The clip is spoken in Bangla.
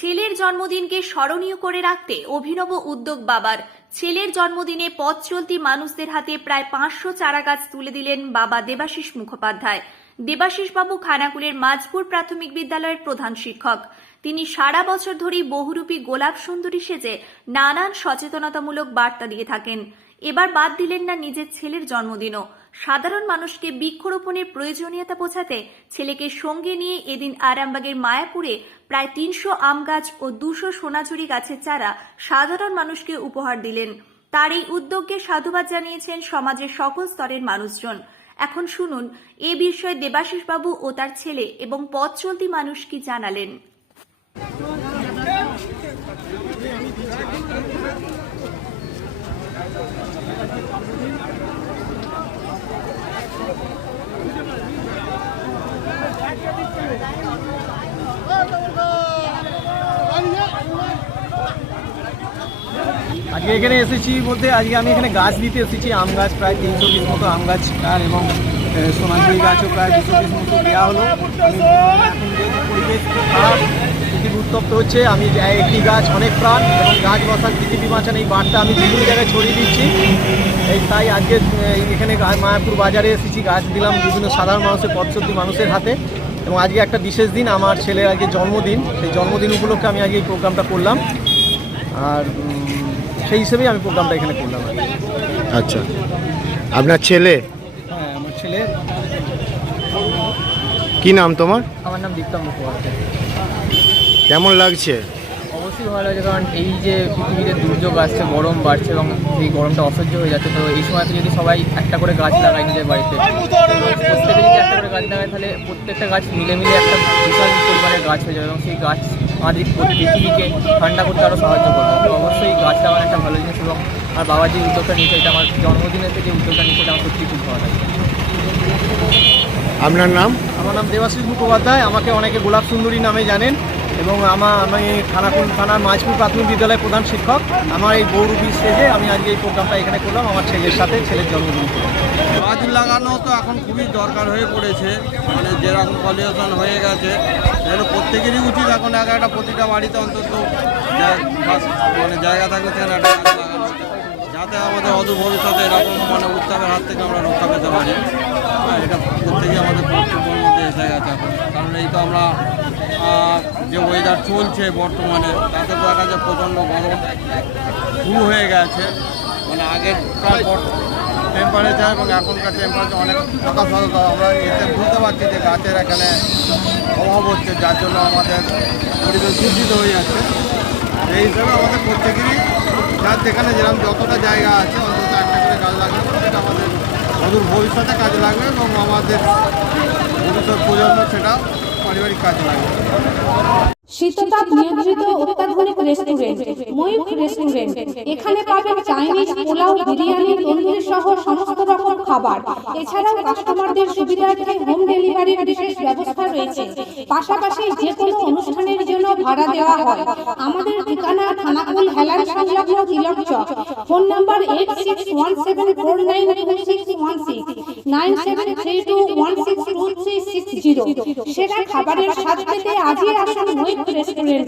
ছেলের জন্মদিনকে স্মরণীয় করে রাখতে অভিনব উদ্যোগ বাবার। ছেলের জন্মদিনে পথ চলতি মানুষদের হাতে প্রায় 500 চারাগাছ তুলে দিলেন বাবা দেবাশিস মুখোপাধ্যায়। দেবাশিস বাবু খানাকুলের মাঝপুর প্রাথমিক বিদ্যালয়ের প্রধান শিক্ষক। তিনি সারা বছর ধরেই বহুরূপী গোলাপ সুন্দরী সেজে নানান সচেতনতামূলক বার্তা দিয়ে থাকেন। এবার বাদ দিলেন না নিজের ছেলের জন্মদিনও। সাধারণ মানুষকে বৃক্ষরোপণের প্রয়োজনীয়তা বোঝাতে ছেলেকে সঙ্গে নিয়ে এদিন আরামবাগের মায়াপুরে প্রায় 300 আম গাছ ও 200 সোনাঝুরি গাছের চারা সাধারণ মানুষকে উপহার দিলেন। তার এই উদ্যোগকে সাধুবাদ জানিয়েছেন সমাজের সকল স্তরের মানুষজন। এখন শুনুন এ বিষয়ে দেবাশিস বাবু ও তার ছেলে এবং পথ চলতি মানুষ কি জানালেন। আজকে এখানে এসেছি বলতে আজকে আমি এখানে গাছ দিতে এসেছি, আম গাছ প্রায় 300 পিস মতো আম গাছ আর এবং সোনাঝুরি গাছও প্রায় 200 পিস মতো দেওয়া হলো। আমি এখন যেহেতু পরিবেশ খুব খারাপ, পৃথিবী উত্তপ্ত হচ্ছে, আমি একটি গাছ অনেক প্রাণ এবং গাছ বসার পৃথিবী বাঁচান এই বার্তা আমি বিভিন্ন জায়গায় ছড়িয়ে দিচ্ছি। এই তাই আজকে এখানে মায়াপুর বাজারে এসেছি, গাছ দিলাম বিভিন্ন সাধারণ মানুষের পথ চলতি মানুষের হাতে। এবং আজকে একটা বিশেষ দিন, আমার ছেলের আজকে জন্মদিন, সেই জন্মদিন উপলক্ষে আমি আজকে এই প্রোগ্রামটা করলাম আর সেই হিসেবেই আমি প্রোগ্রামটা এখানে করলাম। আচ্ছা, আপনার ছেলে? হ্যাঁ, আমার ছেলে। কি নাম তোমার? আমার নাম দীপ্তম মুখোপাধ্যায়। কেমন লাগছে? অবশ্যই ভালো লাগছে, কারণ এই যে পৃথিবীতে দুর্যোগ আসছে, গরম বাড়ছে এবং এই গরমটা অসহ্য হয়ে যাচ্ছে, তো এই সময়তে যদি সবাই একটা করে গাছ লাগায় নিজের বাড়িতে, প্রত্যেকে যদি একটা করে গাছ লাগায় তাহলে প্রত্যেকটা গাছ মিলে মিলে একটা বিশাল পরিমাণের গাছ হয়ে যাবে এবং সেই গাছ আমাদের পৃথিবীকে ঠান্ডা করতে আরও সাহায্য করবে। তো অবশ্যই গাছ লাগানো একটা ভালো জিনিস এবং আমার বাবা যে উদ্যোগটা নিয়েছে, এটা আমার জন্মদিনের থেকে উদ্যোগটা নিয়েছে, এটা আমার সত্যি খুব ভালো লাগে। আপনার নাম? আমার নাম দেবাশিস মুখোপাধ্যায়, আমাকে অনেকে গোলাপ সুন্দরী নামে জানেন এবং আমি খানাকুল থানার মাঝপুর প্রাথমিক বিদ্যালয়ের প্রধান শিক্ষক। আমার এই বহুরূপী স্টেজে আমি আজকে এই প্রোগ্রামটা এখানে করলাম আমার ছেলের সাথে, ছেলের জন্মদিন। গাছ লাগানো তো এখন খুবই দরকার হয়ে পড়েছে, মানে যেরকম পলিউশন হয়ে গেছে, সেগুলো প্রত্যেকেরই উচিত এখন একটা প্রতিটা বাড়িতে অন্তত মানে জায়গা থাকলে সেখানে একটা গাছ লাগানো, যাতে আমাদের অদূর ভবিষ্যতে এরকম মানে উত্তাপের হাত থেকে আমরা রক্ষা পেতে পারি। হ্যাঁ, এটা প্রত্যেকেই আমাদের কর্তব্যের মধ্যে এসে গেছে এখন, কারণ এই তো আমরা যে ওয়েদার চলছে বর্তমানে, তাতে তো দেখা যায় প্রচণ্ড গরম শুরু হয়ে গেছে। মানে আগেরকার টেম্পারেচার এবং এখনকার টেম্পারেচার অনেক আকাশ আমরা এতে বুঝতে পারছি যে গাছের এখানে অভাব হচ্ছে, যার জন্য আমাদের পরিবেশ দূষিত হয়ে যাচ্ছে। এই হিসাবে আমাদের প্রত্যেকেরই যার যেখানে যেরকম যতটা জায়গা আছে অন্তত একটা করে গাছ লাগবে, সেটা আমাদের অদূর ভবিষ্যতে কাজে লাগবে এবং আমাদের ভবিষ্যৎ প্রজন্ম সেটা পারিবারিক কাজে লাগবে। শীততাপ নিয়ন্ত্রিত অত্যাধুনিক রেস্টুরেন্ট ময়ূখ রেস্টুরেন্ট। এখানে পাবেন চাইনিজ, পোলাও, বিরিয়ানি, তন্দুরি সহ সমস্ত রকম খাবার। এছাড়াও কাস্টমারদের সুবিধার্থে হোম ডেলিভারির বিশেষ ব্যবস্থা রয়েছে। পাশাপাশি যে কোনো অনুষ্ঠানের জন্য ভাড়া দেওয়া হয়। আমাদের ঠিকানা খানাকুল হেলান সংলগ্ন তিলক চক। Phone number 8617492616 9732162360। সেরা খাবারের স্বাদ পেতে আজই আসুন ময়ূখ রেস্টুরেন্ট।